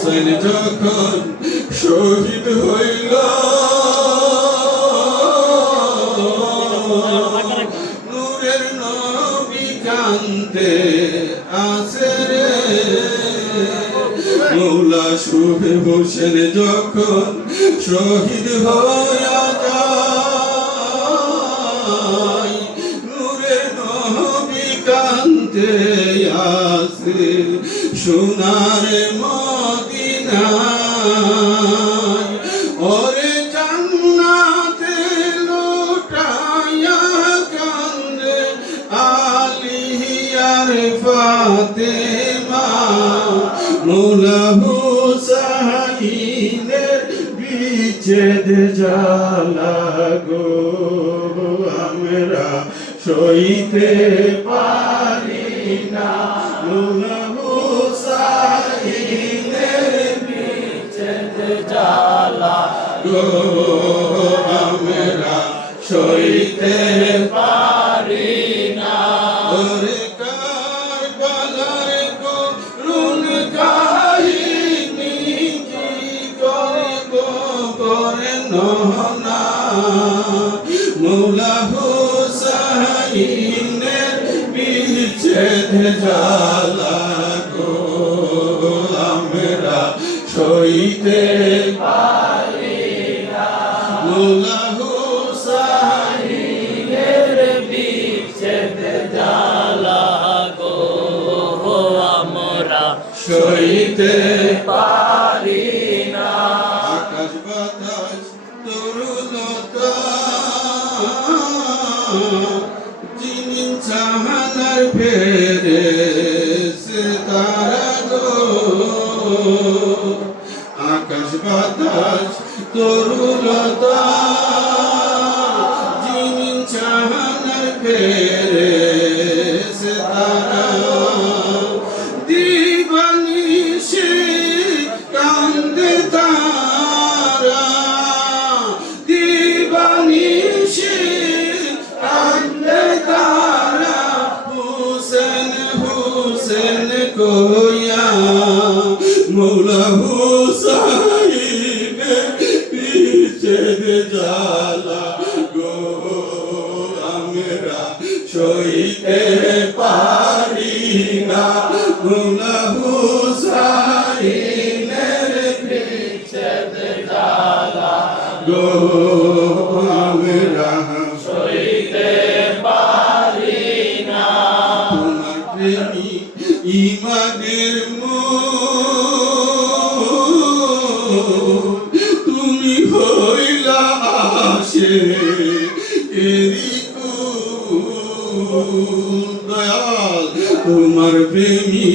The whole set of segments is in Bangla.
হুসেন যখন শহীদ হইল নূরের নবী কান্দে আছে রে মৌলা শুভে হোসেন যখন শহীদ হইয়া যায় নূরের নবী কান্দে আছে সোনার মদিনায় ওরে জান্নাতে লুটাইয়া কান্দে আলী আর ফাতেমা মৌলা হুসাইনের বিচ্ছেদ জ্বালা গো আমরা সইতে পারি না মৌলা হুসাইনের বিচ্ছেদ জ্বালা গো আমরা সইতে পারি না ওরে কারবালার করুণ কাহিনী কি করব করে নহনা মৌলা হুসাইনের বিচ্ছেদ জ্বালা গো আমরা সইতে পারি না মৌলা হুসাইনের বিচ্ছেদ জ্বালা গো আমরা সইতে পারি না আকাশ বাতাস তরুলতা জিমিন জাহানার ফেরেশতা তারা গো আকাশ বাতাস তরুলতা জিমিন জাহানার ফেরেশতা তারা দিবানিশি কান্দে তারা দিবানিশি কান্দে তারা হুসেন হুসেন কোয়া মৌলা হুসাইনের বিচ্ছেদ জ্বালা গো আমরা সইতে পারি না মৌলা হুসাইনের বিচ্ছেদ জ্বালা গো আমরা সইতে পারি না তোমার প্রেমী ইমানের তুমি হইলা আসে দয়াল তোমার প্রেমী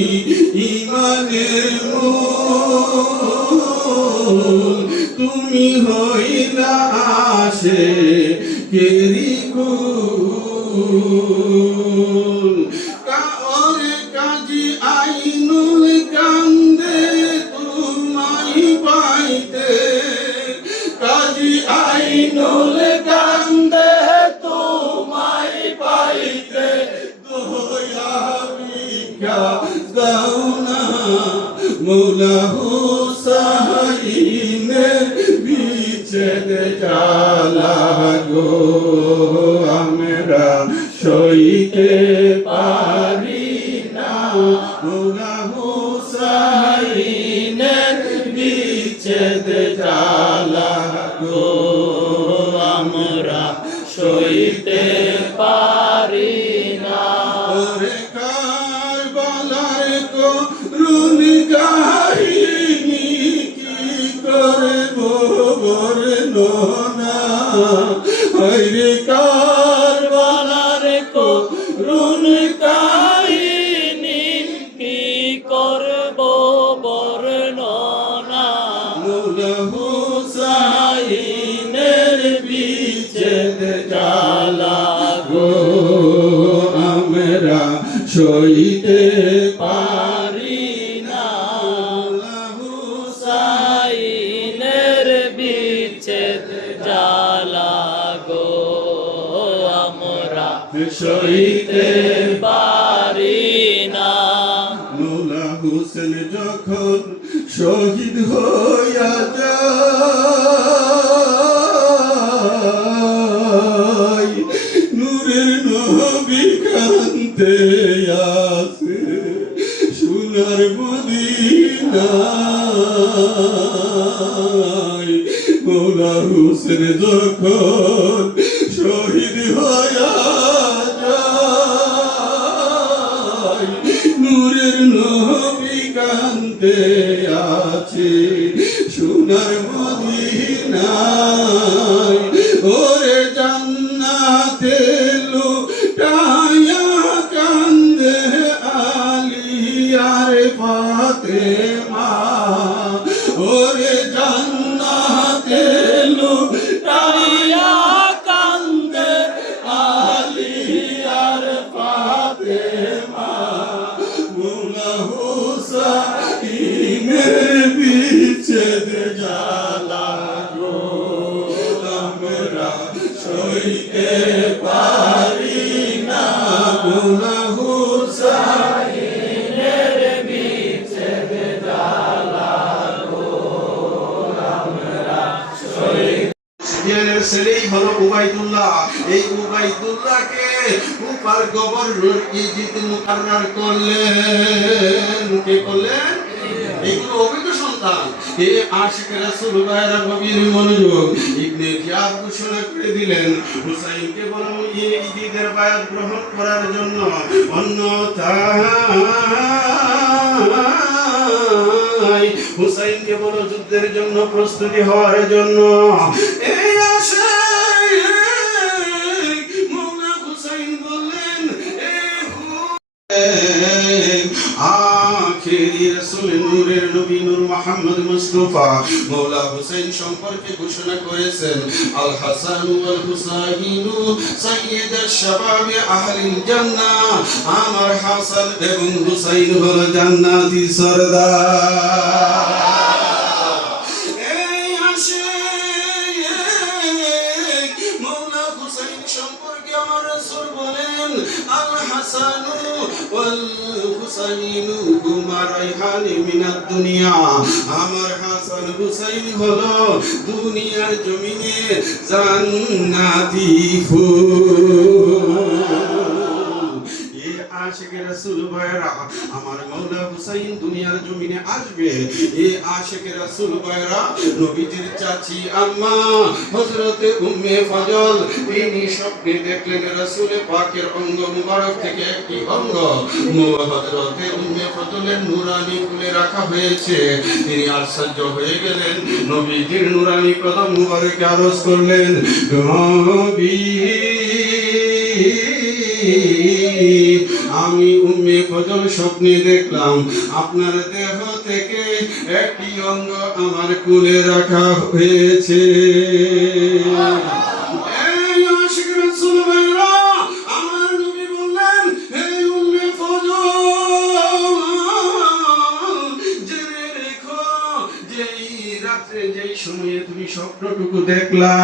ইমানের তুমি হইলা আসে কেরিকুল কারে কাজী আইনুল কান্দে তোমায় পাইতে কাজী আইনুল কান্দে তোমায় পাইতে দয়া ভিক্ষা দাও না মৌলা হুসাইনের বিচ্ছেদ জ্বালা গো আমরা সইতে পারি না মৌলা হুসাইনের বিচ্ছেদ জ্বালা গো আমরা সইতে পারি না ওরে কারবালার করুণ কাহিনী কি করব বর্ণনা হইরে কারবালার করুণ কাহিনী কি করব বর্ণনা মৌলা হুসাইনের বিচ্ছেদ জ্বালা গো আমরা সইতে পারি না মৌলা হুসাইনের বিচ্ছেদ জ্বালা গো আমরা সইতে পারি না মৌলা হোসেন যখন শহীদ হইয়া যায়, নূরের নবী কান্দে আছে সোনার মদিনায়। মৌলা হোসেন যখন শহীদ হইয়া যায়, নূরের নবী কান্দে আছে সোনার মদিনায়। ওরে জান্নাতে লুটায়া কান্দে আলী আর ফাতেমা। ওরে জান্নাতে লুটায়া কান্দে আলী আর ফাতেমা। মৌলা হুসাইনের বিচ্ছেদ জ্বালা গো আমরা সইতে পারি না। মৌলা হুসাইনের বিচ্ছেদ জ্বালা গো আমরা সইতে। সিরিয়ালের ছেলেই হলো উবাইদুল্লাহ। এই উবাইদুল্লাহকে কুফার গভর্নর ইজিদ মুকাররার করলেন। কে করলেন? এইগুলো অবৈধ সন্তান। এ আশিক রাসূল ভাইরা গভীর মনোযোগ। ইবনে জিয়াদ ঘোষণা করে দিলেন হুসাইনকে বরং এই ইজিদের বায়াত গ্রহণ করার জন্য, অন্যথায় হুসাইনকে বলো যুদ্ধের জন্য প্রস্তুতি হওয়ার জন্য। এই আসে মৌলা হুসাইন বললেন, আখেরি রাসূল নূরের নবী নূর মুহাম্মদ মুস্তাফা মৌলা হুসাইন সম্পর্কে ঘোষণা করেছেন, আল হাসান ওয়াল হুসাইন সাইয়্যিদুশ শাবাব আহলিল জান্নাহ। আমার হাসান এবং হুসাইন হলো জান্নাতি সরদার। এই আসে মৌলা হুসাইন সম্পর্কে আমার রাসূল বলেন, আল হাসান ওয়াল হুসাইন হুমা রাইহান মিনাদ দুনিয়া। আমার হাসান হুসাইন হলো দুনিয়ার জমিনে জান্নাতি ফুল। আশিক রাসূল ভাইরা আমার মৌলা হুসাইন দুনিয়ার জমিনে আসবে। এই আশিক রাসূল ভাইরা নবীজির চাচি আম্মা হযরতে উম্মে ফজল তিনি স্বপ্নে দেখলেন রাসূল পাকের অঙ্গ মুবারক থেকে একটি অঙ্গ হযরতে উম্মে ফজলের নূরানি কুলে রাখা হয়েছে। তিনি আশ্চর্য হয়ে গেলেন, নবীজির নূরানি কদম মুবারকে আরজ করলেন, নবী আমি উম্মে ফজল স্বপ্নে দেখলাম আপনার দেহ থেকে একটি অঙ্গ আমার কোলে রাখা হয়েছে। এই আশিক রাসূল ভাইরা আমার নবী বললেন, হে উম্মে ফজল জেনে রেখো, যেই রাতে যেই সময়ে তুমি স্বপ্নটুকু দেখলা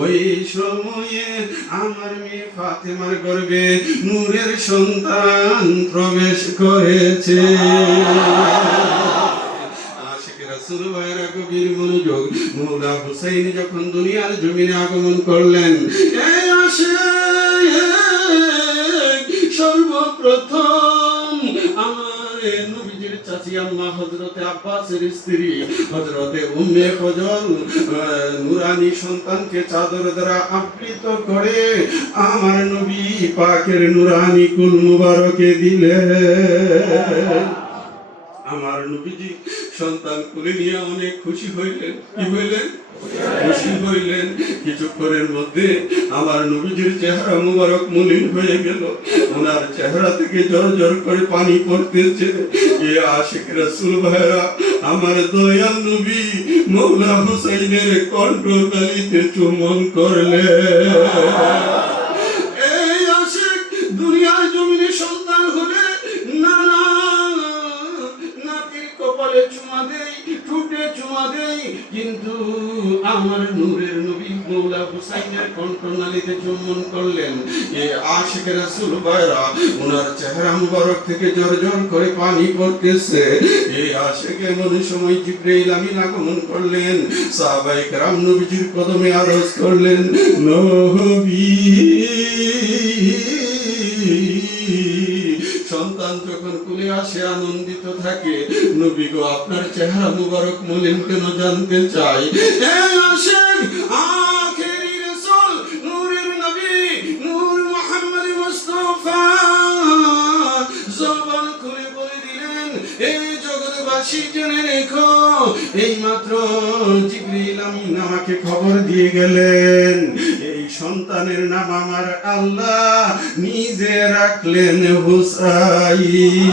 ওই সময়ে আমার মেয়ে ফাতেমার গর্ভে নূরের সন্তান প্রবেশ করেছে। আশিক রাসূল ভাইরা গভীর মনোযোগ। মৌলা হুসাইন যখন দুনিয়ার জমিনে আগমন করলেন, এই আসে সর্বপ্রথম আমার নবীজির চাচি আম্মা হযরতে আব্বাসের স্ত্রী হযরতে উম্মে ফজল নূরানি সন্তানকে চাদর দ্বারা আবৃত করে আমার নবী পাকের নূরানি কুল মুবারকে দিলেন। আমার নবীজি সন্তান কোলে নিয়ে অনেক খুশি হইলেন। কি হইলেন? খুশি হইলেন। কিছুক্ষণের মধ্যে আমার নবীজির চেহারা মুবারক মলিন হয়ে গেল। ওনার চেহারা থেকে ঝর ঝর করে পানি পড়তেছে। এ আশিক রাসূল ভাইরা আমার দয়াল নবী মৌলা হুসাইনের কণ্ঠতালিতে চুম্বন করলেন। এই আশিক দুনিয়ার জমিনে সন্তান হলে নানা নাতির কপালে কপালে চুমা দেই, ঠোঁটে চুমা দেই, কিন্তু আমার নূরের নবী মৌলা হুসাইনের কণ্ঠনালীতে চুম্বন করলেন। এই আশিক রাসূল ভাইরা, ওনার চেহারা মুবারক থেকে ঝরঝর করে পানি পড়তেছে। এই আশিক এমন সময় জিবরাইল আমিন আগমন করলেন, সাহাবায়ে কেরাম নবীজির কদমে আরজ করলেন, নবী। সন্তান যখন কুলে আসে আনন্দিত থাকে, নবী গো আপনার চেহারা মুবারক মলিন কেন জানতে চাই। এই আশিক আখেরি রাসূল নূরের নবী নূর মুহাম্মদ মুস্তাফা জবান খুলে বলে দিলেন, এই জগৎবাসী জেনে রেখো, এইমাত্র জিবরিল আমিন আমাকে খবর দিয়ে গেলেন, এই সন্তানের নাম আমার আল্লাহ নিজে রাখলেন হুসাইন।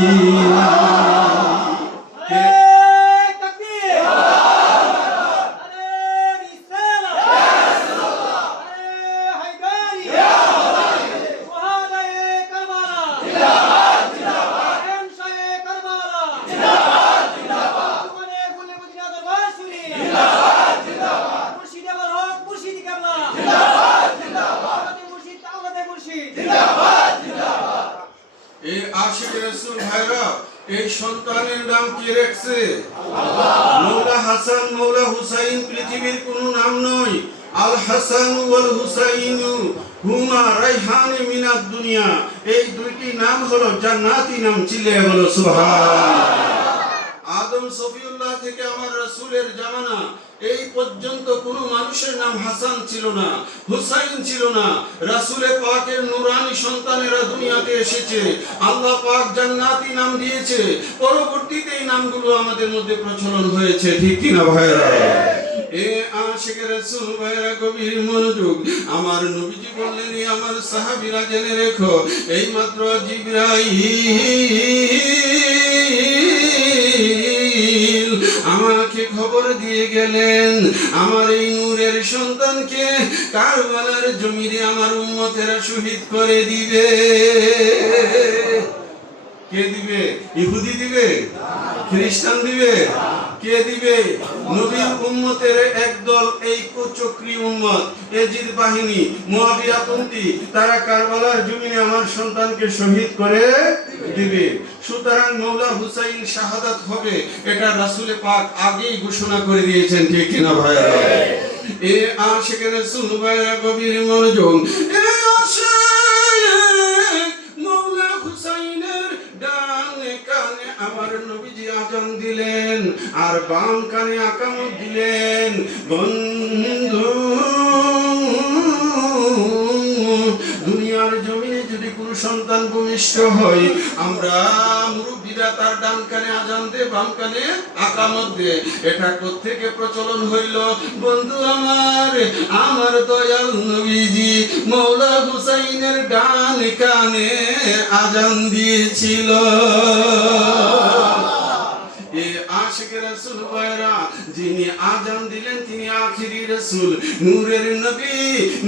এই আশিক রাসূল ভাইরা, এই সন্তানের নাম কি রাখছে? মৌলা হাসান মৌলা হুসাইন পৃথিবীর কোনো নাম নয়। আল হাসান ওয়াল হুসাইন হুমা রাইহান মিনাদ দুনিয়া, এই দুইটি নাম হলো জান্নাতি নাম। চিল্লায়া বলো সুবহানাল্লাহ। আদম সফিউল্লাহ থেকে আমার রাসূলের জামানা এই পর্যন্ত কোনো মানুষের নাম হাসান ছিল না, হুসাইন ছিল না। রাসূলে পাকের নূরানি সন্তানেরা দুনিয়াতে এসেছে, আল্লাহ পাক জান্নাতি নাম দিয়েছে। পরবর্তীতে এই নামগুলো আমাদের মধ্যে প্রচলন হয়েছে, ঠিক কি না ভাইরা? এ আশিক রাসূল ভাইরা গভীর মনোযোগ। আমার নবীজি বললেন, আমার সাহাবীরা জেনে রেখো, এইমাত্র জিবরাইল আমাকে খবর দিয়ে গেলেন, আমার এই নূরের সন্তানকে কারবালার জমিনে আমার উম্মতেরা শহীদ করে দিবে। কে দিবে? ইহুদি দিবে? খ্রিস্টান দিবে? কে দিবে? নবীর উম্মতের একদল, এই কুচক্রী উম্মত, এজিদ বাহিনী, মুআবিয়াপন্থী, তারা কারবালার জমিনে আমার সন্তানকে শহীদ করে দিবে। সুতরাং মৌলা হুসাইন শাহাদাত হবে, এটা রাসূলে পাক আগেই ঘোষণা করে দিয়েছেন, ঠিক কিনা ভাইরা? এ আশিক রাসূল ভাইরা গভীর মনোযোগ। এ আশিক মৌলা হুসাইনের ডানে কানে আমার নবীজি আযান দিলেন, আর বাম কানে আকামত দিলেন। বন্ধু, দুনিয়ার জমিনে যদি কোনো সন্তান ভূমিষ্ঠ হয়, আমরা মুরব্বীরা তার ডান কানে আযান দে, বাম কানে আকামত দে। এটা কোত্থেকে প্রচলন হইল? বন্ধু আমার, আমার দয়াল নবীজি মৌলা হুসাইনের ডান কানে আযান দিয়েছিল। এ আশিক রাসূল ভাইরা, যিনি আযান দিলেন তিনি আখিরি রাসূল, নূরের নবী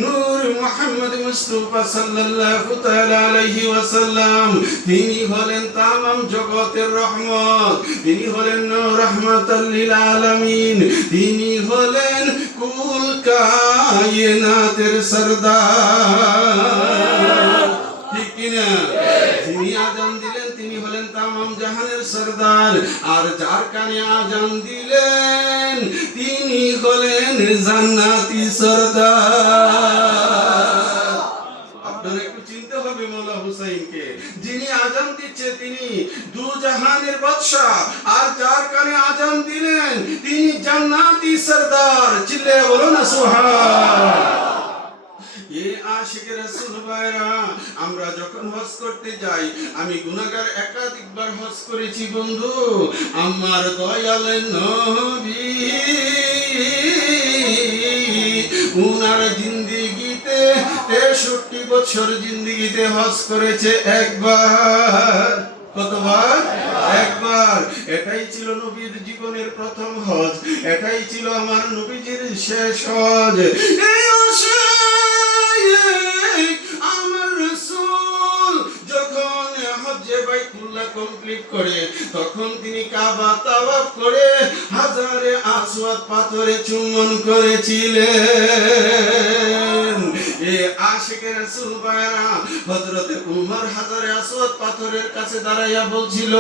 নূর মুহাম্মদ মুস্তাফা সাল্লাল্লাহু তাআলা আলাইহি ওয়াসাল্লাম। তিনি হলেন তামাম জগতের রহমত, তিনি হলেন রাহমাতাল লিল আলামিন, তিনি হলেন কুল কায়নাতের সরদার, ঠিক কিনা? যিনি আযান দিলেন তিনি হলেন তামাম জাহানের সরদার, আর যার কানে আযান দিলেন তিনি হলেন জান্নাতি সরদার। আপনারা একটু চিনতে হবে মৌলা হুসাইনকে। যিনি আযান দিচ্ছে তিনি দু জাহানের বাদশা, আর যার কানে আযান দিলেন তিনি জান্নাতি সরদার। চিল্লায়া বলো না সুবহানাল্লাহ। এ আশিক রাসূল ভাইরা, আমরা যখন হজ করতে যাই, আমি গুনাহগার একাধিকবার হজ করেছি বন্ধু, আমার দয়াল নবী উনার জিন্দেগিতে 63 বছর জিন্দেগিতে হজ করেছে একবার। কতবার? একবার। এটাই ছিল নবীর জীবনের প্রথম হজ, এটাই ছিল আমার নবীজির শেষ হজ। এই আমার রাসূল যখন হজ্জে বাইতুল্লাহ কমপ্লিট করে তখন তিনি কাবা তাওয়াফ করে হাজারে আসওয়াদ পাথরে চুম্বন করেছিলেন। এ আশিকে রাসূল ভাইরা, হযরতে উমর হাজারে আসওয়াদ পাথরের কাছে দাঁড়াইয়া বলছিল,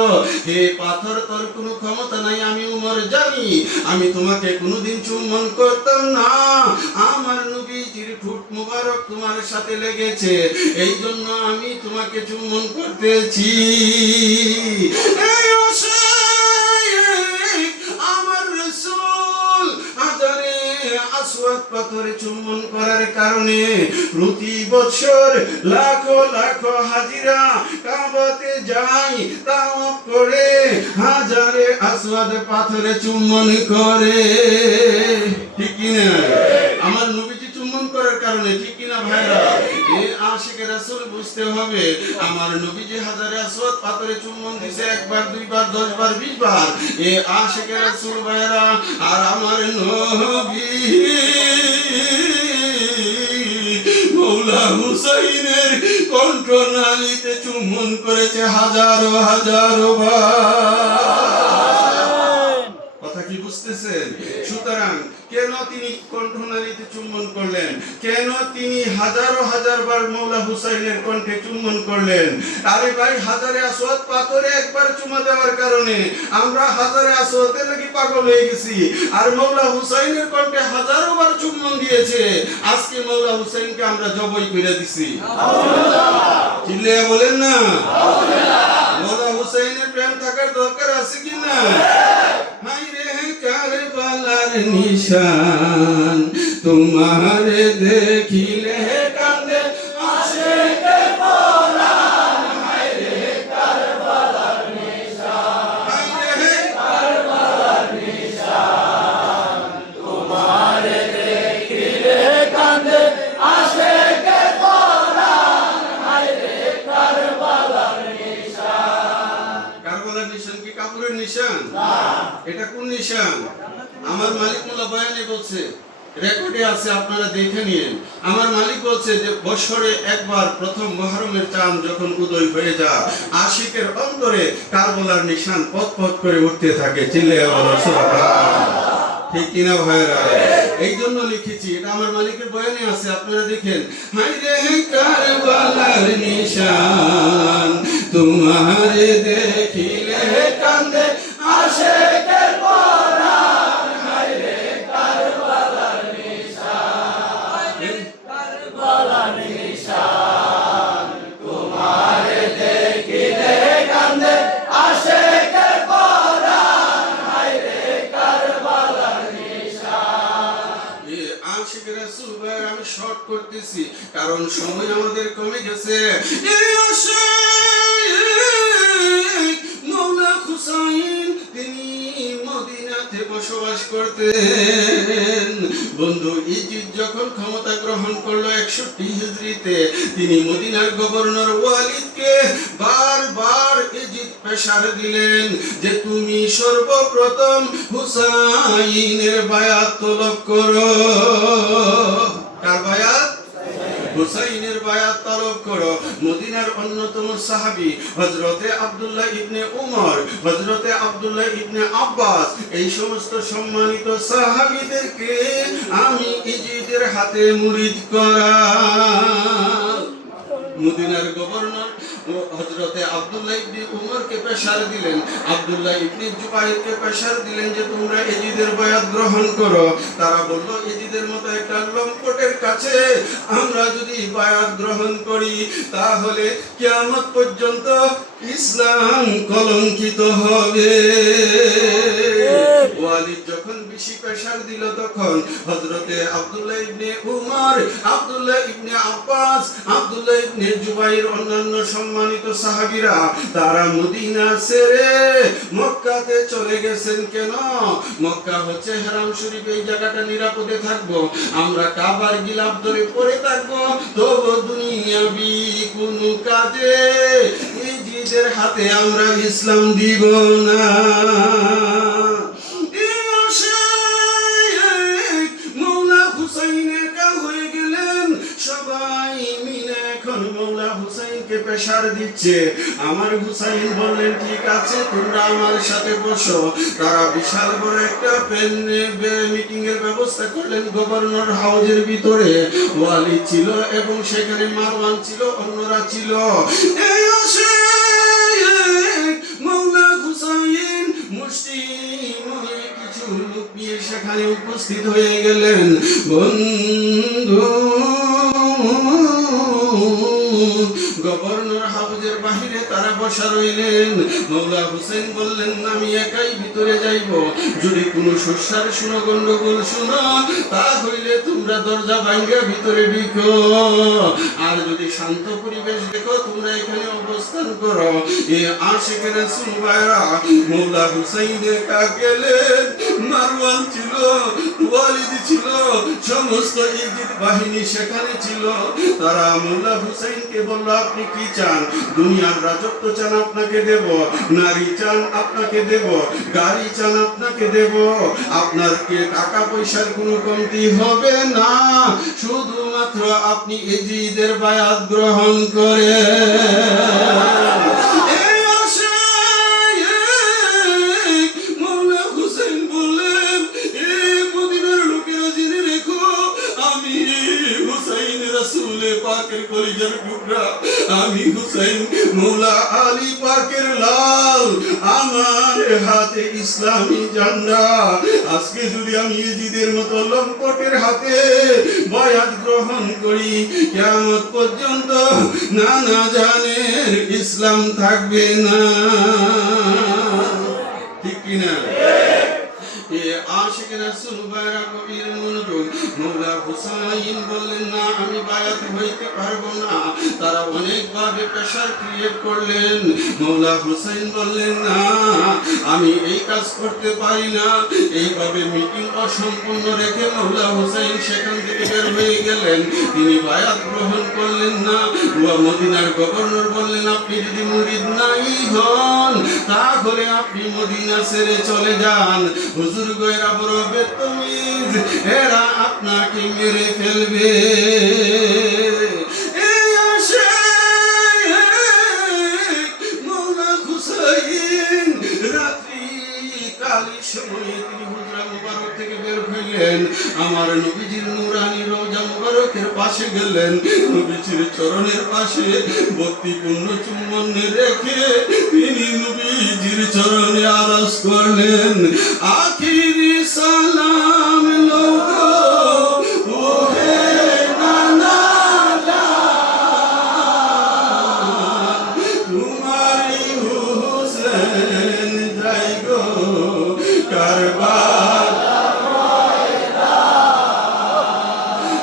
হে পাথর, তোর কোনো ক্ষমতা নাই, আমি উমর জানি, আমি তোমাকে কোনোদিন চুম্বন করতাম না। আমার নবীজির ঠোঁট মুবারক তোমার সাথে লেগেছে, এই জন্য আমি তোমাকে চুম্বন করতেছি। এই অসহায় আমার রাসূল হাজারে আসওয়াদ পাথরে চুম্বন করার কারণে প্রতি বছর লাখো লাখো হাজিরা কাবাতে যায়, তাওয়াফ করে হাজারে আসওয়াদ পাথরে চুম্বন করে। ঠিক কি না? আমার নবীজি চুম্বন করার কারণে, ঠিক কি না ভাইরা? এই আশিকে রাসূল বুঝতে হবে, আমার নবীজি হাজারে আসওয়াদ পাথরে চুম্বন দিয়েছে একবার, দুইবার, 10 বার, 20 বার। এই আশিকে রাসূল ভাইরা, আর আমার নবী মৌলা হুসাইনের কণ্ঠনালীতে চুম্বন করেছে হাজারো হাজারো বার। কথা কি বুঝতেছেন? সুতরাং কেন তিনি কণ্ঠনালীতে চুম্বন করলেন? কেন তিনি হাজারো হাজার বার মৌলা হুসাইনের কণ্ঠে চুম্বন করলেন? আরে ভাই, হাজারে আসওয়াদ পাথরে একবার চুমা দেওয়ার কারণে আমরা হাজারে আসওয়াদের লাগি পাগল হয়ে গেছি, আর মৌলা হুসাইনের কণ্ঠে হাজারো বার চুম্বন দিয়েছে। আজকে মৌলা হুসাইনকে আমরা জবাই করে দিছি। চিল্লাইয়া বলেন না? মৌলা হুসাইনের প্রেম থাকার দরকার আছে কি না? কারবালার নিশান তোমারে দেখিলে কান্দে আশিকে পরাণ, হায়রে কারবালার নিশান, হায়রে কারবালার নিশান, তোমারে দেখিলে কান্দে আশিকে পরাণ, হায়রে কারবালার নিশান। কারবালার নিশান কি কাপুরের নিশান? এটা কোন নিশান? আমার মালিক মোল্লা বয়ানে বলছে, রেকর্ডে আছে, আপনারা দেখে নিন। আমার মালিক বলছে যে বছরে একবার প্রথম মুহররমের চাঁদ যখন উদয় হয়ে যায়, আশিকের অন্তরে কারবালার নিশান পথ পথ করে উঠতে থাকে। চিল্লাইয়া বলো সুবহানাল্লাহ। ঠিক কিনা ভাইরা? এই জন্য লিখেছি, এটা আমার মালিকের বয়ানে আছে, আপনারা দেখেন। হায়রে কারবালার নিশান তোমারে দেখিলে কান্দে আশিকের পরাণ, হায়রে কারবালার নিশান, কারবালার নিশান, তোমারে দেখিলে কান্দে আশিকের পরাণ, হায়রে কারবালার নিশান। আশিক রাসূল ভাই, আমি শর্ট করতেছি কারণ সময় আমাদের কমে গেছে। এই আশিক মৌলা হুসাইন তিনি মদিনাতে বসবাস করতেন। বন্ধু, ইজিদ যখন ক্ষমতা গ্রহণ করলো 61 হিজরিতে, তিনি মদিনার গভর্নর ওয়ালিদকে বারবার ইজিদ প্রেসার দিলেন যে তুমি সর্বপ্রথম হুসাইনের বায়াত তলব করো। কার বায়াত? হুসাইনের বায়াত তলব করো। মদিনার অন্যতম সাহাবী হযরতে আব্দুল্লাহ ইবনে উমর, হযরতে আব্দুল্লাহ ইবনে আব্বাস, এই সমস্ত সম্মানিত সাহাবীদেরকে আমি ইজিদের হাতে মুরিদ করা। মদিনার গভর্নর হযরতে আব্দুল্লাহ ইবনে উমরকে প্রেসার দিলেন, আব্দুল্লাহ ইবনে জুবাইরকে প্রেসার দিলেন যে তোমরা ইজিদের বায়াত গ্রহণ করো। তারা বলল, ইজিদের মতো একটা লম্পটের কাছে আমরা যদি বায়াত গ্রহণ করি তাহলে কিয়ামত পর্যন্ত ইসলাম কলঙ্কিত হবে। ওয়ালিদ যখন বেশি প্রেসার দিল, তখন হযরতে আব্দুল্লাহ ইবনে উমর, আব্দুল্লাহ ইবনে আব্বাস, আব্দুল্লাহ ইবনে জুবাইর, অন্যান্য সম্মানিত সাহাবীরা তারা মদিনা ছেড়ে মক্কাতে চলে গেছেন। কেন? মক্কা হচ্ছে হারাম শরীফ, এই জায়গাটা নিরাপদে থাকবো, আমরা কাবার গিলাফ ধরে পড়ে থাকবো, তবু দুনিয়াবি কোন কাজে ইজিদের হাতে আমরা ইসলাম দিব না। মৌলা হুসাইন একা হয়ে গেলেন, সবাই মিলে এখন মৌলা হুসাইনকে প্রেসার দিচ্ছে। আমার হুসাইন বললেন ঠিক আছে তোমরা আমার সাথে বসো। তারা বিশাল বড় একটা মিটিং এর ব্যবস্থা করলেন গভর্নর হাউজের ভিতরে। ওয়ালি ছিল এবং সেখানে মারওয়ান ছিল, অন্যরা ছিল। এই আসে মাওলা হুসাইন মুসলিম কিছু লোক নিয়ে সেখানে উপস্থিত হয়ে গেলেন। বন্ধু, গভর্নর হাউজের বাহিরে তারা বসা রইলেন। মৌলা হুসেন বললেন আমি একাই ভিতরে যাইব, যদি কোনো সুস্বার শুনো গন্ডগোল শুনো তা হইলে তোমরা দরজা ভাঙ্গা ভিতরে ঢুকো, আর যদি শান্ত পরিবেশ দেখো তোমরা এখানে অবস্থান করো। এ আশিক রাসূল ভাইরা মৌলা হুসাইনের কাছে গেলেন। মারওয়ান ছিল, ওয়ালিদ ছিল, সমস্ত ইজিদ বাহিনী সেখানে ছিল। তারা মৌলা হুসাইনকে বলল আপনি কি চান? দুনিয়ার রাজত্ব চান আপনাকে দেব, নারী চান আপনাকে দেব, গাড়ি চান আপনাকে দেব, আপনার কে টাকা পয়সার কোনো কমতি হবে না, শুধুমাত্র আপনি ইজিদের বায়াত গ্রহণ করে। আমি হুসাইন মৌলা আলী পাকের লাল, আমার হাতে ইসলামী ঝান্ডা। আজকে যদি আমি ইজিদের মতো লম্পটের হাতে বায়াত গ্রহণ করি, কিয়ামত পর্যন্ত নানা জানের ইসলাম থাকবে না। ঠিক কিনা? আশিক রাসূল ভাইরা কবির মনোযোগ। মৌলা হুসাইন বললেন না আমি বায়াত হইতে পারবো না। তারা অনেকভাবে প্রেসার ক্রিয়েট করলেন। মৌলা হুসাইন বললেন না আমি এই কাজ করতে পারি না। এইভাবে মিটিং অসম্পূর্ণ রেখে মৌলা হুসাইন সেখান থেকে বের হয়ে গেলেন। তিনি বায়াত গ্রহণ করলেন না। মদিনার গভর্নর বললেন আপনি যদি মুরিদ নাই হন তাহলে আপনি মদিনা ছেড়ে চলে যান। হুজুর গয়রা বড় বেতমিজ, এরা আপনাকে মেরে ফেলবে। এই আসে মৌলা হুসাইন রাত্রি কালের সময়ে তিনি হুজরা মুবারক থেকে বের হইলেন। আমার নবীজির নূরানি রওজা মুবারকের পাশে গেলেন। নবীজির চরণের পাশে ভক্তিপূর্ণ চুম্বন রেখে তিনি নবীজির চরণে আরজ করলেন আখিরি সালাম লোগো ওহে নানা তোমারি হুসেন যাই গো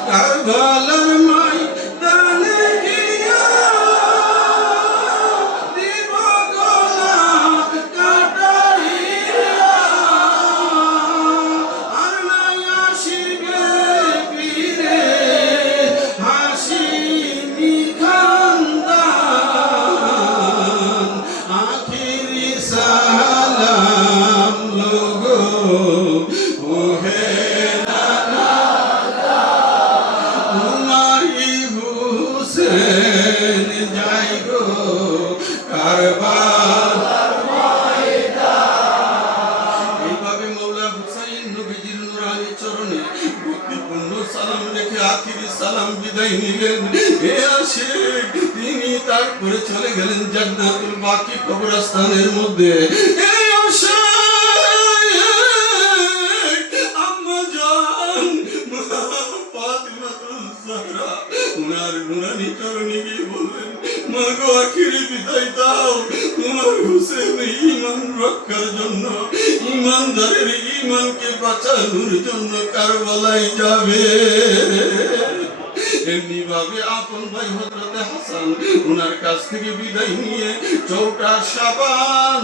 কারবালার ময়দানে গিয়া দিব গলা কাটাইয়া, আর নাই আসিবে ফিরে হাসিমি খানদান। আখিরি সালাম লোগো ওহে তোমারি হুসেন যাই গো কারবালার ময়দান। এইভাবে মৌলা হুসাইন নবীজির নূরানি চরণে ভক্তিপূর্ণ সালাম রেখে আখিরি সালাম বিদায় নিলেন। এ আশিক তিনি তারপরে চলে গেলেন জান্নাতুল বাকি কবরস্থানের মধ্যে। এই আশিক আম্মা জান ফাতিমাতুজ জাহরা উনার নূরানি চরণে গিয়ে বললেন মা গো আখিরি বিদায় দাও, তোমার হুসেন ঈমান রক্ষার জন্য, ঈমানদারের ঈমানকে বাঁচানোর জন্য কারবালায় যাবে। এমনি ভাবে আপন ভাই হযরতে হাসান উনার কাছ থেকে বিদায় নিয়ে চৌঠা শাবান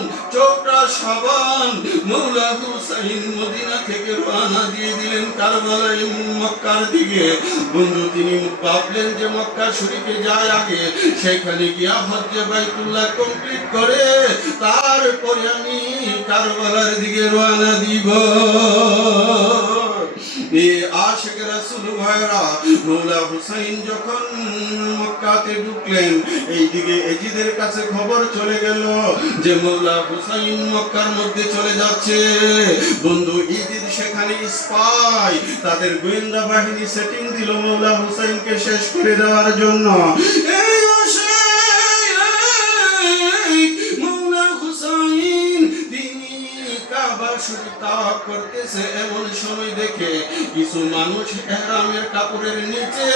মৌলা হুসাইন মদিনা থেকে রওনা দিয়ে দিলেন কারবালায় মক্কার দিকে। বন্ধু তিনি ভাবলেন যে মক্কা শরীফে যায় আগে, সেখানে গিয়া হজ্জে বাইতুল্লাহ কমপ্লিট করে তারপরে আমি কারবালার দিকে রওনা দিব। এই আশিক রাসূল ভাইরা, মৌলা হুসাইন যখন মক্কাতে ঢুকলেন, এইদিকে এজিদের কাছে খবর চলে গেল যে মৌলা হুসাইন মক্কার মধ্যে চলে যাচ্ছে। বন্ধু ইজিদ সেখানে স্পাই, তাদের গোয়েন্দা বাহিনী সেটিং দিল মৌলা হুসাইনকে শেষ করে দেওয়ার জন্য। এই মৌলা হুসাইন তিনি কাবা শরীফ তাওয়াফ করতেছে, এমন সময় দেখে কিছু মানুষ ইহরামের কাপড়ের নিচে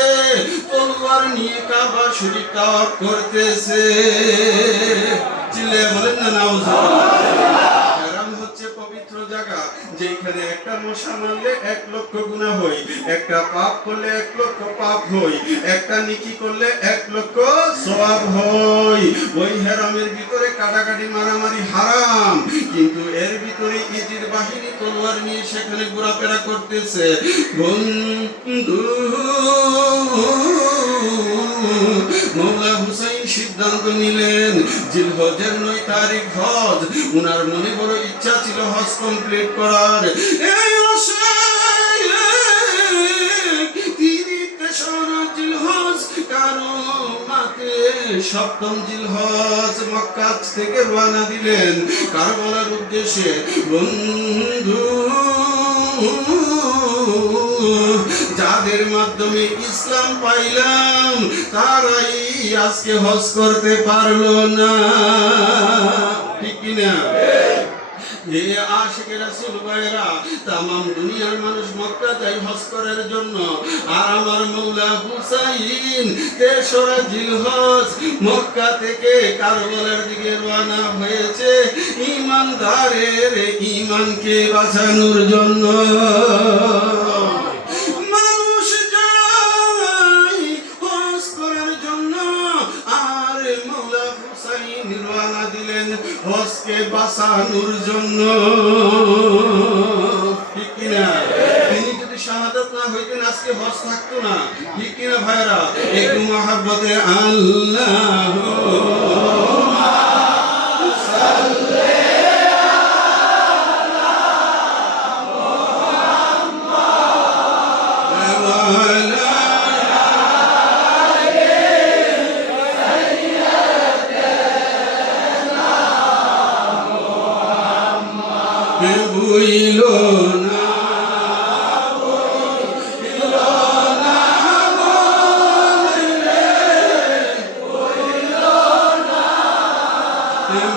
তলোয়ার নিয়ে কাবা শরীফ তাওয়াফ করতেছে। চিল্লায়ে বলেন না নাউজুবিল্লাহ। ইহরাম হচ্ছে পবিত্র জায়গা, যেখানে একটা মশা মারলে 1 লক্ষ গুনাহ হয়, একটা পাপ করলে 1 লক্ষ পাপ হয়, একটা নেকি করলে 1 লক্ষ সওয়াব হয়। ওই ইহরামের ভিতরে কাটাকাটি মারামারি হারাম, কিন্তু এর ভিতরে ইজির বাহিনী তলোয়ার নিয়ে সেখানে ঘোরাফেরা করতেছে। বন্ধু মৌলা হুসাইন সিদ্ধান্ত নিলেন জিলহজের 9 তারিখ হজ। উনার মনে বড় ইচ্ছা ছিল হজ কমপ্লিট করার। এই তিনি 3রা জিলহজ কারো মাতে 7ম জিলহজ মক্কা থেকে রওনা দিলেন কারবালার উদ্দেশ্যে। বন্ধু যাদের মাধ্যমে ইসলাম পাইলাম তারাই আজকে হজ করতে পারলো না, ঠিক কিনা? হে আশিকে রাসূল ভাইরা, তামাম দুনিয়ার মানুষ মক্কা যায় হজ করার জন্য, আর আমার মৌলা হুসাইন 3রা জিলহজ মক্কা থেকে কারবালার দিকে রওনা হয়েছে ঈমানদারের ঈমানকে বাঁচানোর জন্য। মানুষ যায় হজ করার জন্য, আর মৌলা হুসাইন রওনা দিলেন হজকে বাঁচানোর জন্য, ঠিক কিনা? তিনি যদি শাহাদাত না হইতেন আজকে হজ থাকতো না, ঠিক কিনা ভাইরা? একটু মহব্বতে আল্লাহুম্মা সাল্লি বুইলো না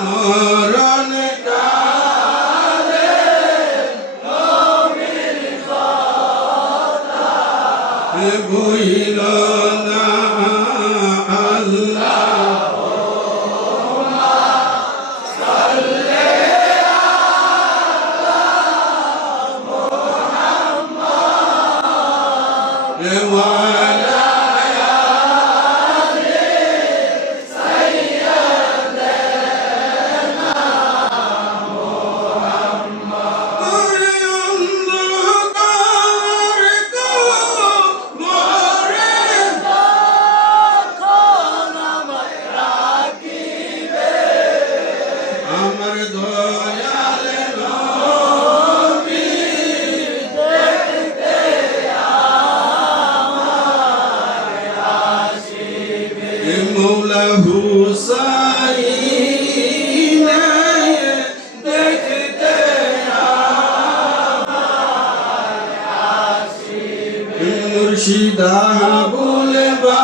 মরণ কালে নবীর কথা বুইলো না আল্লাহুম্মা সাল্লি আমার দয়াল নবী দেখতে আমার আসিবে। মৌলা হুসাইন দেখতে আমার আসিবে। মুর্শিদা বলবা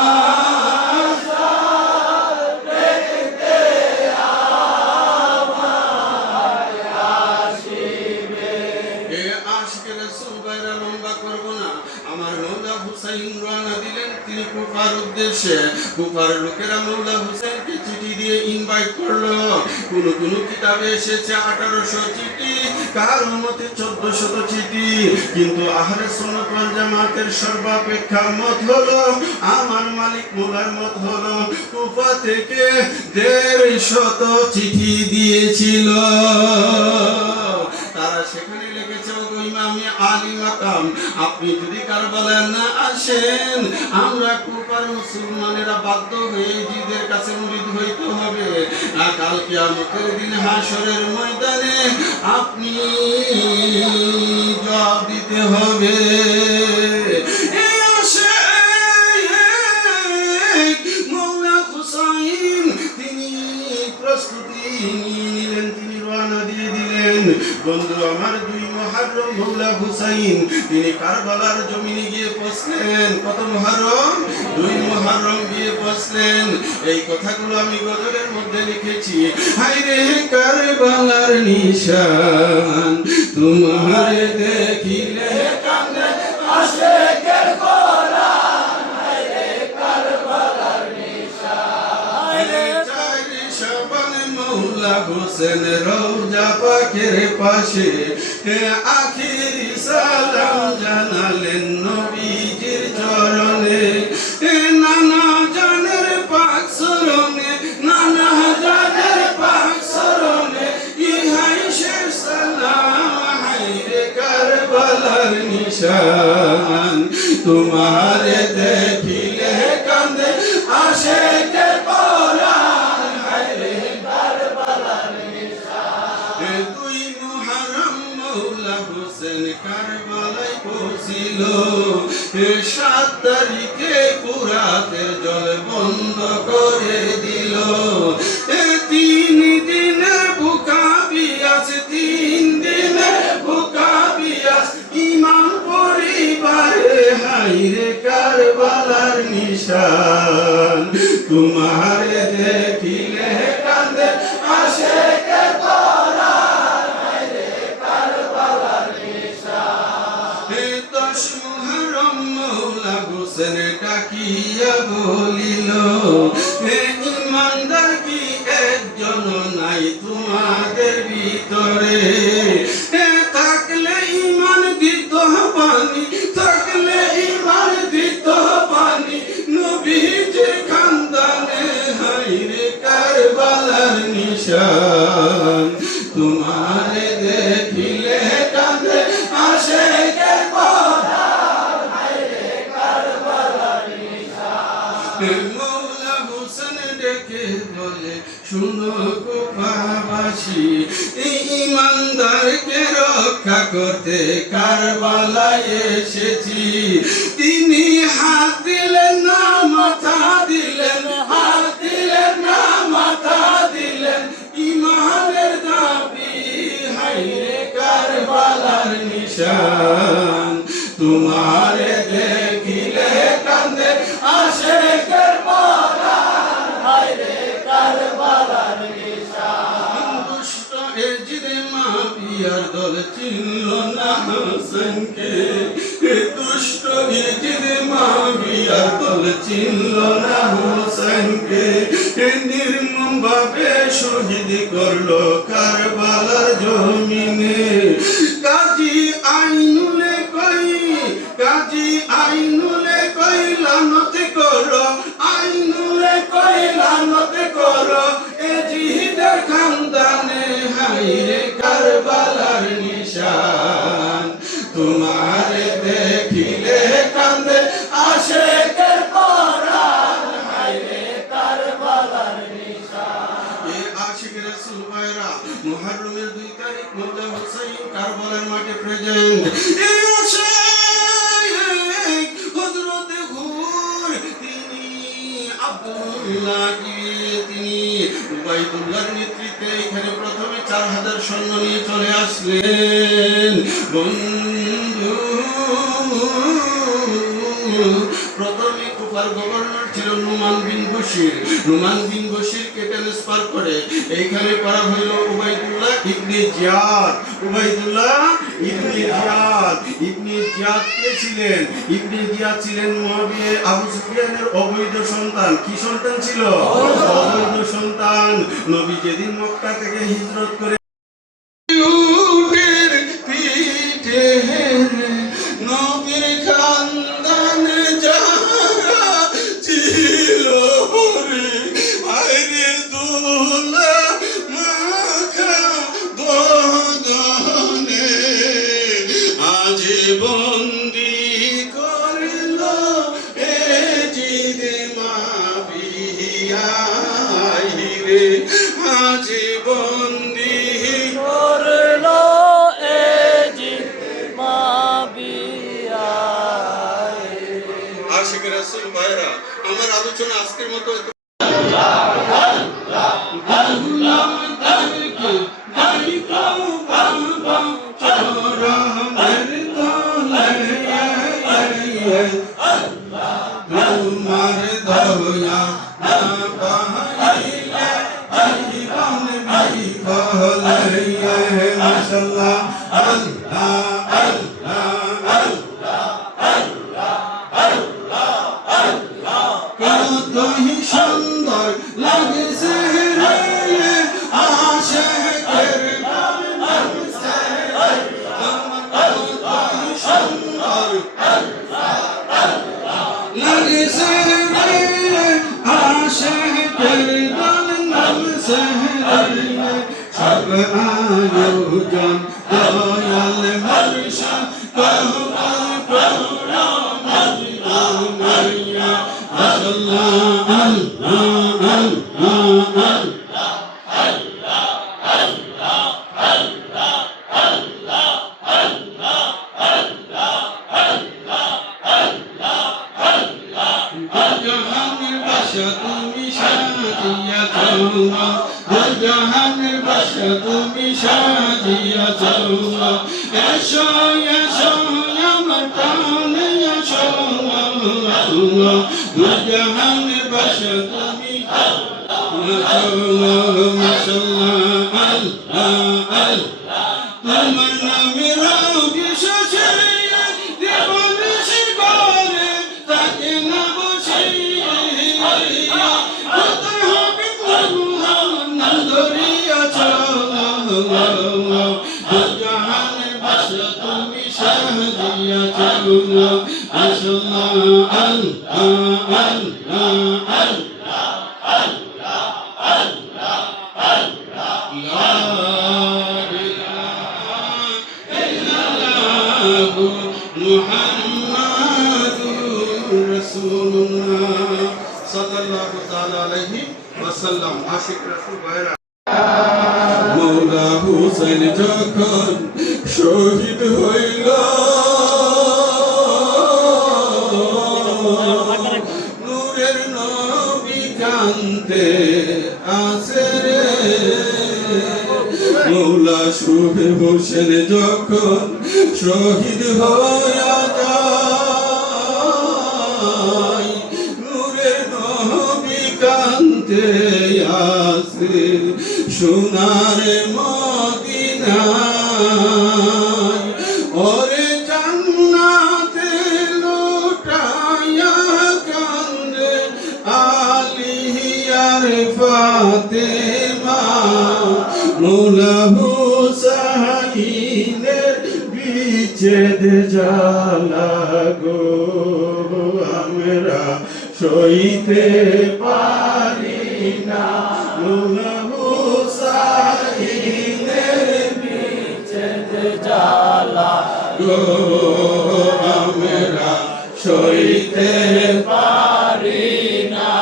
কুফার উদ্দেশ্যে। কুফার লোকেরা মৌলা হুসাইনকে চিঠি দিয়ে ইনভাইট করলো। কোন কিতাবে এসেছে 1800 চিঠি, কার মতে 1400 চিঠি, কিন্তু আহলে সুন্নাত ওয়াল জামাতের সর্বাপেক্ষা মত হলো, আমার মালিক মোলার মত হলো, কুফা থেকে 150 চিঠি দিয়েছিল। তারা সেখানে লিখেছে, ও ইমামে আলী মাকাম, আপনি যদি কারবালায় না আসেন আমরা কুফার মুসলমানেরা বাধ্য হয়ে জিদের কাছে মুরিদ হইতে হবে। কাল কিয়ামতের দিন হাশরের ময়দানে আপনি জবাব দিতে হবে। বন্ধু আমার 2 মুহররম মৌলা হুসাইন তিনি কারবালার জমিনে গিয়ে পৌঁছলেন। কত মুহররম? 2 মুহররম গিয়ে পৌঁছলেন। এই কথাগুলো আমি গজলের মধ্যে লিখেছি। হায়রে কারবালার নিশান তোমারে দেখিলে কান্দে আশিকের পরাণ, হায়রে কারবালার নিশান। শাবান মৌলা হোসেন রওজা পাকের পাশে আখিরি সালাম জানালেন নবীজির চরণে। নানা জানের পাক সরণে, নানা জানের পাক সরণে ইহাই শেষ সালাম। হায়রে কারবালার নিশান তোমারে দেখিলে কান্দে আশিকের পরাণ, হায়রে কারবালার নিশান। 2 মুহররম মৌলা হোসেন কারবালায় পৌঁছিল। 7 তারিখে ফুরাতের জল বন্ধ করে দিল। 3 দিনের বুকা পিয়াস, 3 দিনের বুকা পিয়াস ইমাম পরিবারে। হায়রে কারবালার নিশান তোমারে দেখিলে কান্দে আশিকের পরাণ, হায়রে কারবালার নিশান। 10 মুহররম মৌলা হোসেন ডাকিয়া বলিল, ইমানদার কি একজন নাই তোমাদের ভিতরে? থাকলে ইমান দিত পানি, থাকলে ইমান দিত পানি নবীজির খানদানে। হায়রে কারবালার নিশান তোমারে দেখিলে কান্দে আশিকের পরাণ, হায়রে কারবালার নিশান। মৌলা হোসেন ডেকে বলে, শুনো কুফাবাসী, এই ইমানদারকে রক্ষা করতে কারবালায় এসেছি। তিনি হাত দিলেন না মাথা দিলেন, হাত দিলেন না মাথা দিলেন ইমানের দাবি। হায়রে কারবালার নিশান তোমারে দেখিলে কান্দে আশিকের পরাণ, হায়রে কারবালার নিশান। দুষ্ট এজিদ মাফিয়ার দল চিনল না হোসেনকে, দুষ্ট এজিদ মাফিয়ার দল চিনল না হোসেনকে। নির্মম ভাবে শহীদ করলো কারবালার জমিনে। কাজী আইনুলে কই, কাজী আইনুলে কই লানত করো, আইনুলে কই লানত করো এজিদের খানদানে। হায়রে কারবালার নিশান তোমারে দেখিলে কান্দে আশিকের পরাণ, হায়রে কারবালার নিশান। এ আশিক রাসূল ভাইরা, মুহররমের 2 তারিখ মৌলা হুসাইন কারবালার মাঠে প্রেজেন্ট। এ আশিক হযরত হুর তিনি আব্দুল্লাহ তিনি উবাইদুল্লাহর নেতৃত্বে এখানে প্রথমে 4000 সৈন্য নিয়ে চলে আসলেন। বন্ধু প্রথমে কুফার গভর্নর ছিল নুমান বিন বশির। নুমান বিন বশিরকে ট্রান্সফার করে এইখানে করা হলো উবাইদুল্লাহ ইবনে জিয়াদ। উবাইদুল্লাহ ইবনে জিয়াদ, ইবনে জিয়াদ কে ছিলেন? ইবনে জিয়াদ ছিলেন মুয়াবিয়া আবু সুফিয়ানের অবৈধ সন্তান। কি সন্তান ছিল? অবৈধ সন্তান। নবী যেদিন মক্কা থেকে হিজরত করে উটের পিঠে নবীর খানদানে যারা ছিল রে, আরে দোলা মাখা বদনে আজ বন্দি করল এজিদ মাফিয়া। রে আজ বন্দি করলো এজিদ মাফিয়া। আশিক রাসূল ভাইরা, আমার আলোচনা আজকের মতো আল্লাহ কতই সুন্দর লাগছে রে আশিকের লাগছে কতই সুন্দর লাগছে রে আশিকের লাগছে রে সব আয়োজন দয়াল মুর্শিদ কবুল করো মজনুনিয়া মাশাআল্লাহ জাহানের বাদশা তুমি সাজিয়াছ জাহানের বাদশা তুমি সাজিয়াছ এসো এসো আমার প্রাণে এসো জাহানের বাদশা তুমি মাশাআল্লাহ আল্লাহ তোমার নামে রবি শেষে দেবনিশি করে তাকে না বসে কত হবে নন্দরিয়া জাহানের বাদশা তুমি সাজিয়াছ মাশাআল্লাহ মুহাম্মাদুর রাসূলুল্লাহ সাল্লাল্লাহু তাআলা আলাইহি ওয়াসাল্লাম। আশিক রাসূল ভাইরা, মওলা হুসাইন যখন শহীদ হইল নূরের নবী কান্দে আছে রে মওলা শহীদ হোসেন যখন শহীদ হইয়া যায় নূরের নবী কান্দে আছে সোনার মদিনায় ওরে জান্নাতে লুটাইয়া কান্দে আলী আর ফাতেমা মওলা হুসাইনের বিচ্ছেদ জ্বালা গো আমরা সইতে পারি না মওলা হুসাইনের বিচ্ছেদ জ্বালা গো আমরা সইতে পারি না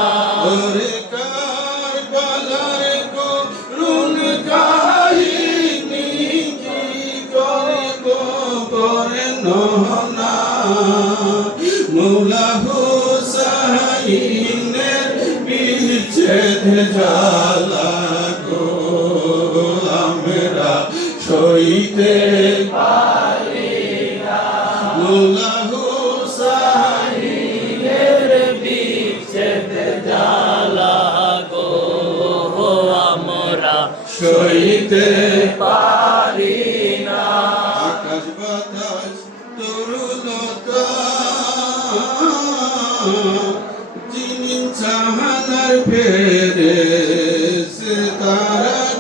ওরে কারবালার করুণ কাহিনী কি করব করে নহনা মওলা হুসাইনের বিচ্ছেদ জ্বালা গো আমরা সইতে পারি না মওলা হুসাইনের বিচ্ছেদ জ্বালা গো আমরা সইতে পারি না আকাশ বাতাস তরুলতা যিনি চাহানার ফেরেশতারা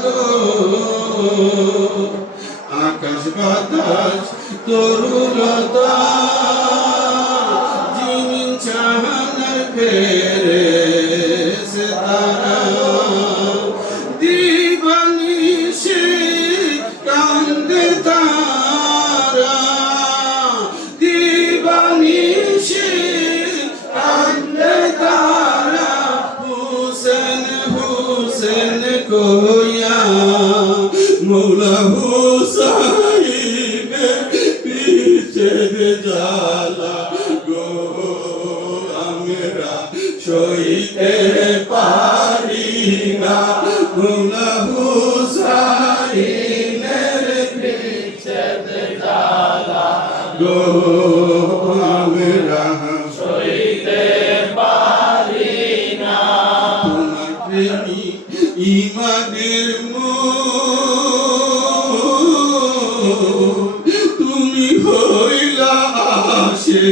গো আকাশ বাতাস তরুলতা যিনি চাহানার ফেরেশতারা দিবানিশি কান্দে তারা দিবানিশি কান্দে তারা হুসেন হুসেন কোয়া মওলা হুসাইনের বিচ্ছেদ জ্বালা গো আমরা সইতে পারি না মওলা হুসাইনের বিচ্ছেদ জ্বালা গো আমরা সইতে পারি না তোমার প্রেমী ইমানের আসে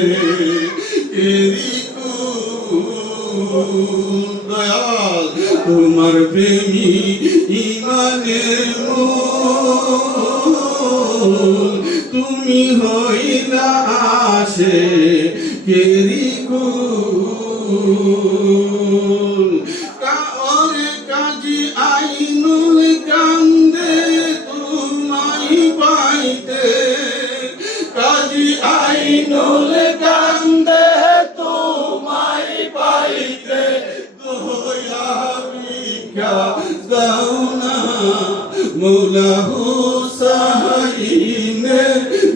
দয়াল তোমার প্রেমী ইমানের মূল তুমি হইলা আসে কেরিকুল কারে কাজী আইনুল কান্দে তোমায় পাইতে কাজী আইনুল কান্দে তোমায় পাইতে দয়া ভিক্ষা দাও না মৌলা হুসাইনের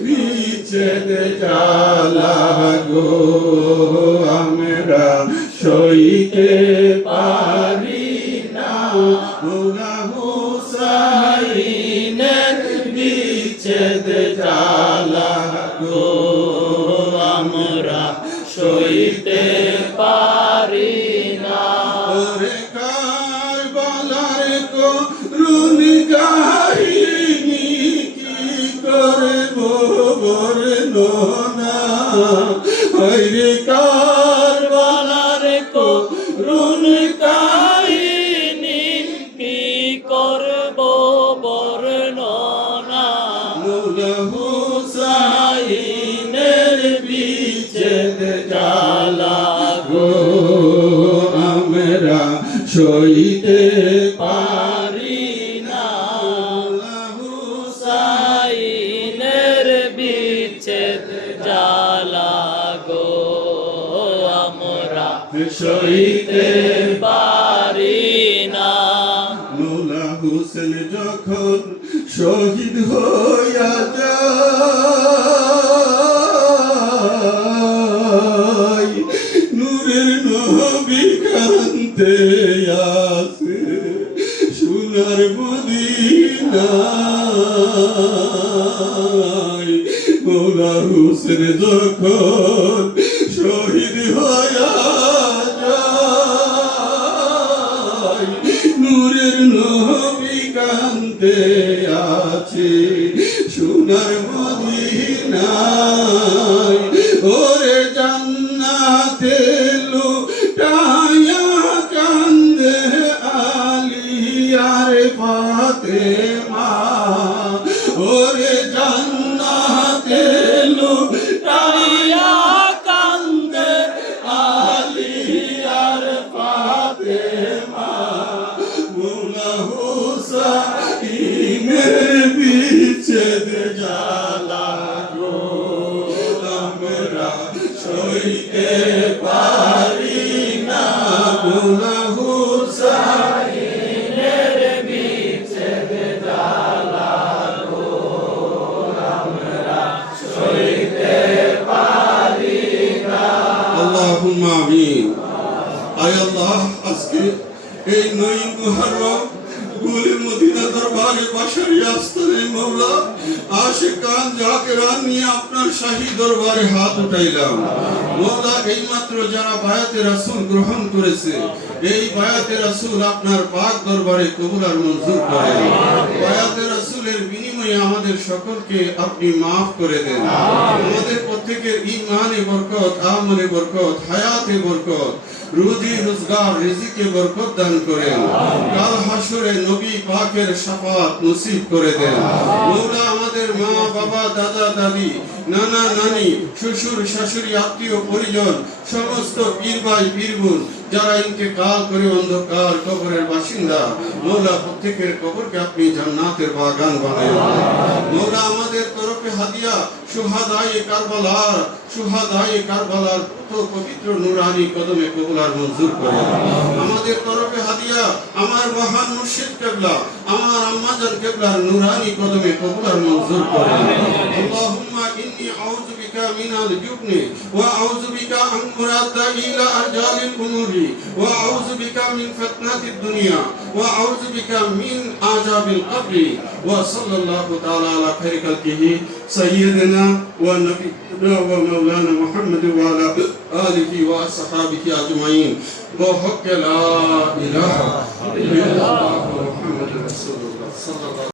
বিচ্ছেদ জ্বালা গো আমরা সইতে পারি না মৌলা হুসাইনের বিচ্ছেদ জ্বালা গো আমরা সইতে পারি না ওরে কারবালার করুণ কাহিনী কি করব বর্ণনা হইরে কারবালার করুণ কাহিনী কি করব বর্ণনা মৌলা হুসাইনের বিচ্ছেদ জ্বালা গো আমরা সইতে পারি না হুসাইনের বিচ্ছেদ জ্বালা গো আমরা সইতে পারি না মৌলা হোসেন যখন শহীদ হইয়া যায় নূরের নবী কান্তে আসে সোনার মদিনায় মৌলা হোসেন যখন শহীদ হইয়া যায় নূরের নবী কান্তে আছে সোনার মদিনায় ওরে জান্নাতে লুটায়া কান্দে আলী আর ফাতেমা ওরে জান্নাতে লুটায়া কান্দে আলী আর ফাতেমা মৌলা হুসাইনের বিচ্ছেদ জ্বালা গো আমরা সইতে পারি না মৌলা হুসাইনের বিচ্ছেদ জ্বালা গো আমরা সইতে পারি না আল্লাহুম্মা আমিন আয় আল্লাহ আজকে এই 9 মুহররম গুলে মদিনা দরবারে বাশারি আস্তানে মওলা আশিকান জাকিরান নিয়ে আপনার শাহী দরবারে হাত উঠাইলাম মওলা এইমাত্র যারা বায়াতে রাসূল গ্রহণ করেছে এই বায়াতে রাসূল আপনার পাক দরবারে কবুল আর মঞ্জুর করেন বায়াতে রাসূলের বিনিময়ে আমাদের সকলকে আপনি maaf করে দেন আমাদের প্রত্যেকের ঈমানে বরকত আমলে বরকত হায়াতে বরকত রুজি রোজগার রিজিকে বরকত দান করেন কাল হাসরে নবী পাকের শাফাত নসিব করে দেন মওলা আমাদের মা বাবা দাদা দাদি নানা নানি শ্বশুর শাশুড়ি আত্মীয় পরিজন সমস্ত পীর ভাই পীর বোন যারা ইন্তেকাল করে অন্ধকার কবরের বাসিন্দা মওলা প্রত্যেকের কবরকে আপনি জান্নাতের বাগান বানায় মওলা আমাদের তরফে হাদিয়া শুহাদায়ে কারবালার তো পবিত্র নূরানি কদমে কবুল আর মঞ্জুর করেন আমাদের তরফে হাদিয়া আমার মহান মুর্শিদ কিবলা আমার আম্মাজান কিবলার নূরানি কদমে কবুল আর মঞ্জুর করেন আল্লাহুম্মা ইন্নী আউযু বিকা মিনাল জুবনি ওয়া আউযু বিকা আন মুরাদা ইলা আরজালিল উমুরি ওয়া আউযু বিকা মিন ফিতনাতিদ দুনিয়া ওয়া আউযু বিকা মিন আযাবিল কবরি ওয়া সাল্লাল্লাহু তাআলা আলা খায়রি খালকিহি সাইয়্যিদিনা ওয়া নবিয়্যিনা ওয়া মাওলানা মুহাম্মদ ওয়া আলা আলিহি ওয়া আসহাবিহি আজমাইন بحق لا إله إلا الله محمد رسول الله صلى الله